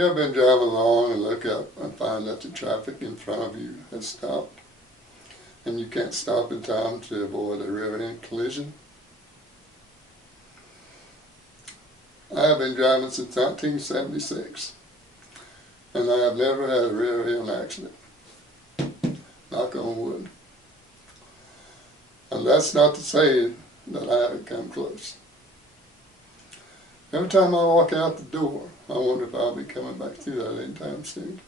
you ever been driving along and look up and find that the traffic in front of you has stopped and you can't stop in time to avoid a rear-end collision? I have been driving since 1976 and I have never had a rear-end accident. Knock on wood. And that's not to say that I haven't come close. Every time I walk out the door, I wonder if I'll be coming back through that anytime soon.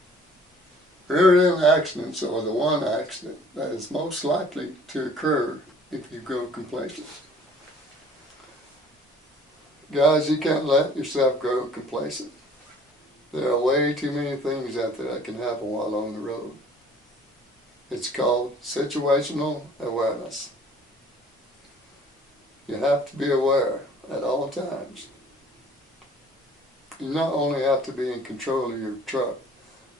Rear-end accidents are the one accident that is most likely to occur if you grow complacent. Guys, you can't let yourself grow complacent. There are way too many things out there that can happen while on the road. It's called situational awareness. You have to be aware at all times. You not only have to be in control of your truck,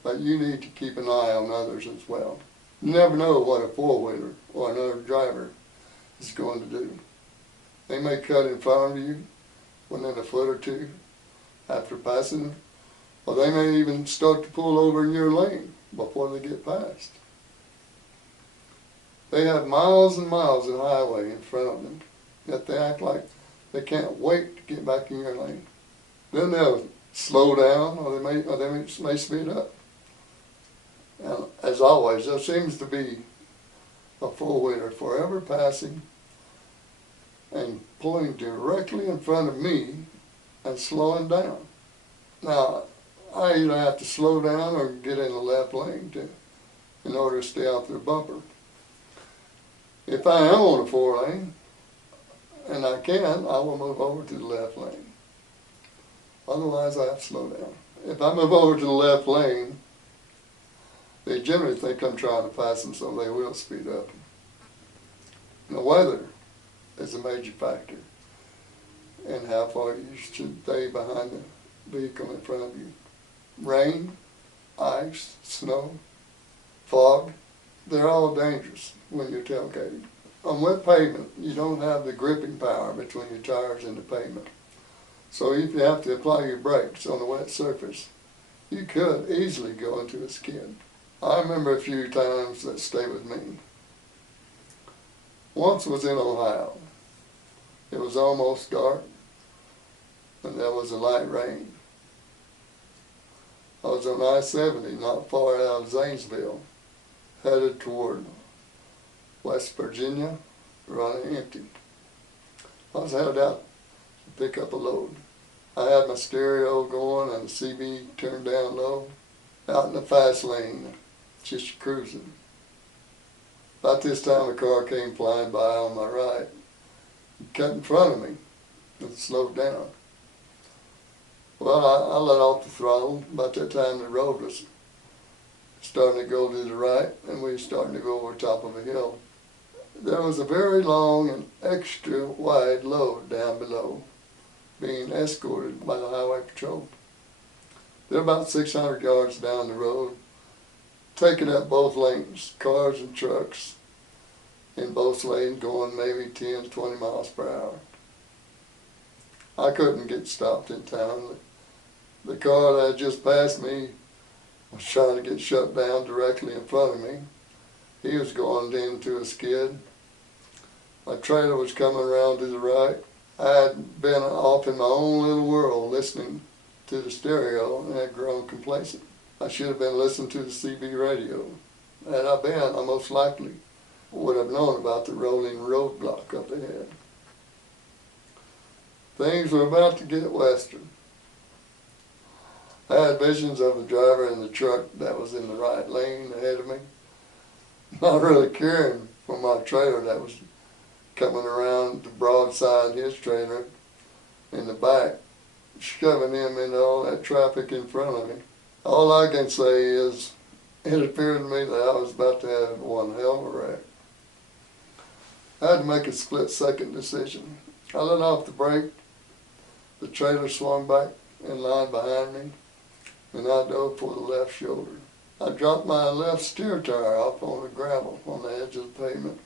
but you need to keep an eye on others as well. You never know what a four-wheeler or another driver is going to do. They may cut in front of you within a foot or two after passing, or they may even start to pull over in your lane before they get past. They have miles and miles of highway in front of them, yet they act like they can't wait to get back in your lane. Then they'll slow down, or they may speed up. And as always, there seems to be a four-wheeler forever passing and pulling directly in front of me and slowing down. Now, I either have to slow down or get in the left lane in order to stay off their bumper. If I am on a four-lane, and I can, I will move over to the left lane. Otherwise, I have to slow down. If I move over to the left lane, they generally think I'm trying to pass them, so they will speed up. The weather is a major factor in how far you should stay behind the vehicle in front of you. Rain, ice, snow, fog, they're all dangerous when you're tailgating. On wet pavement, you don't have the gripping power between your tires and the pavement. So if you have to apply your brakes on a wet surface, you could easily go into a skid. I remember a few times that stay with me. Once was in Ohio. It was almost dark, and there was a light rain. I was on I-70, not far out of Zanesville, headed toward West Virginia, running empty. I was headed out to pick up a load. I had my stereo going and the CB turned down low, out in the fast lane, just cruising. About this time a car came flying by on my right. It cut in front of me and slowed down. Well, I let off the throttle. About that time the road was starting to go to the right and we were starting to go over top of a hill. There was a very long and extra wide load down below being escorted by the highway patrol. They're about 600 yards down the road, taking up both lanes, cars and trucks in both lanes going maybe 10 to 20 miles per hour. I couldn't get stopped in time. The car that had just passed me was trying to get shut down directly in front of me. He was going into a skid. My trailer was coming around to the right. I had been off in my own little world listening to the stereo and had grown complacent. I should have been listening to the CB radio. Had I been, I most likely would have known about the rolling roadblock up ahead. Things were about to get western. I had visions of the driver in the truck that was in the right lane ahead of me, not really caring for my trailer that was coming around the broadside his trailer in the back, shoving him into all that traffic in front of me. All I can say is it appeared to me that I was about to have one hell of a wreck. I had to make a split-second decision. I let off the brake, the trailer swung back in line behind me, and I dove for the left shoulder. I dropped my left steer tire off on the gravel on the edge of the pavement,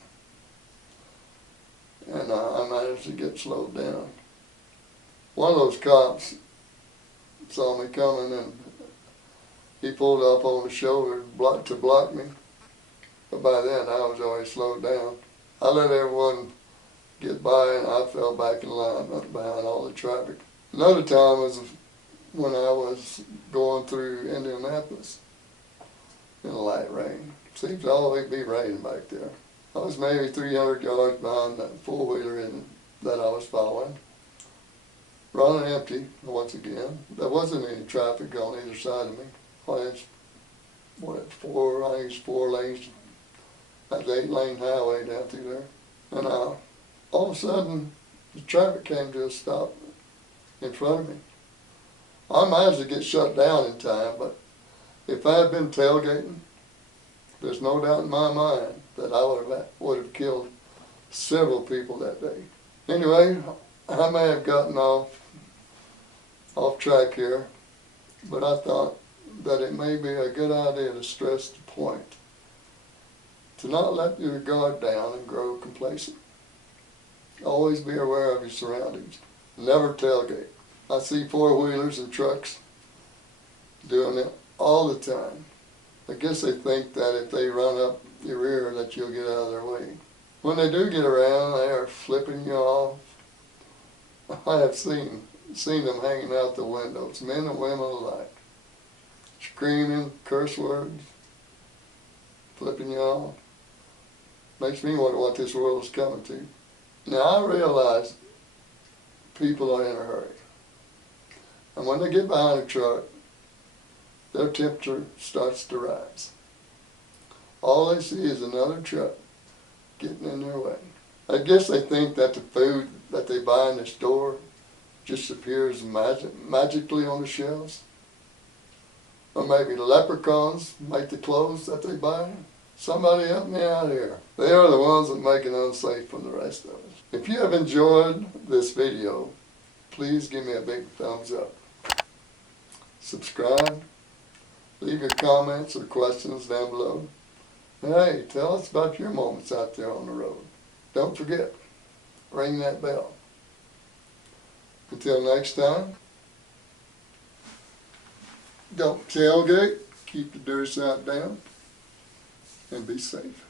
and I managed to get slowed down. One of those cops saw me coming and He pulled up on the shoulder to block me. But by then I was already slowed down. I let everyone get by and I fell back in line behind all the traffic. Another time was when I was going through Indianapolis in a light rain. Seems to always be raining back there. I was maybe 300 yards behind that four-wheeler that I was following. Running empty once again. There wasn't any traffic on either side of me. I think it's 4 lanes. That's 8-lane highway down through there. And all of a sudden, the traffic came to a stop in front of me. I managed to get shut down in time, but if I had been tailgating, there's no doubt in my mind that I would have killed several people that day. Anyway, I may have gotten off track here, but I thought that it may be a good idea to stress the point, to not let your guard down and grow complacent. Always be aware of your surroundings. Never tailgate. I see four-wheelers and trucks doing it all the time. I guess they think that if they run up your rear that you'll get out of their way. When they do get around, they are flipping you off. I have seen them hanging out the windows, men and women alike, screaming curse words, flipping you off. Makes me wonder what this world is coming to. Now I realize people are in a hurry. And when they get behind a truck, their temperature starts to rise. All they see is another truck getting in their way. I guess they think that the food that they buy in the store just appears magically on the shelves. Or maybe the leprechauns make the clothes that they buy. Somebody help me out here. They are the ones that make it unsafe for the rest of us. If you have enjoyed this video, please give me a big thumbs up. Subscribe. Leave your comments or questions down below. And hey, tell us about your moments out there on the road. Don't forget, ring that bell. Until next time, don't tailgate, keep the dirty side down, and be safe.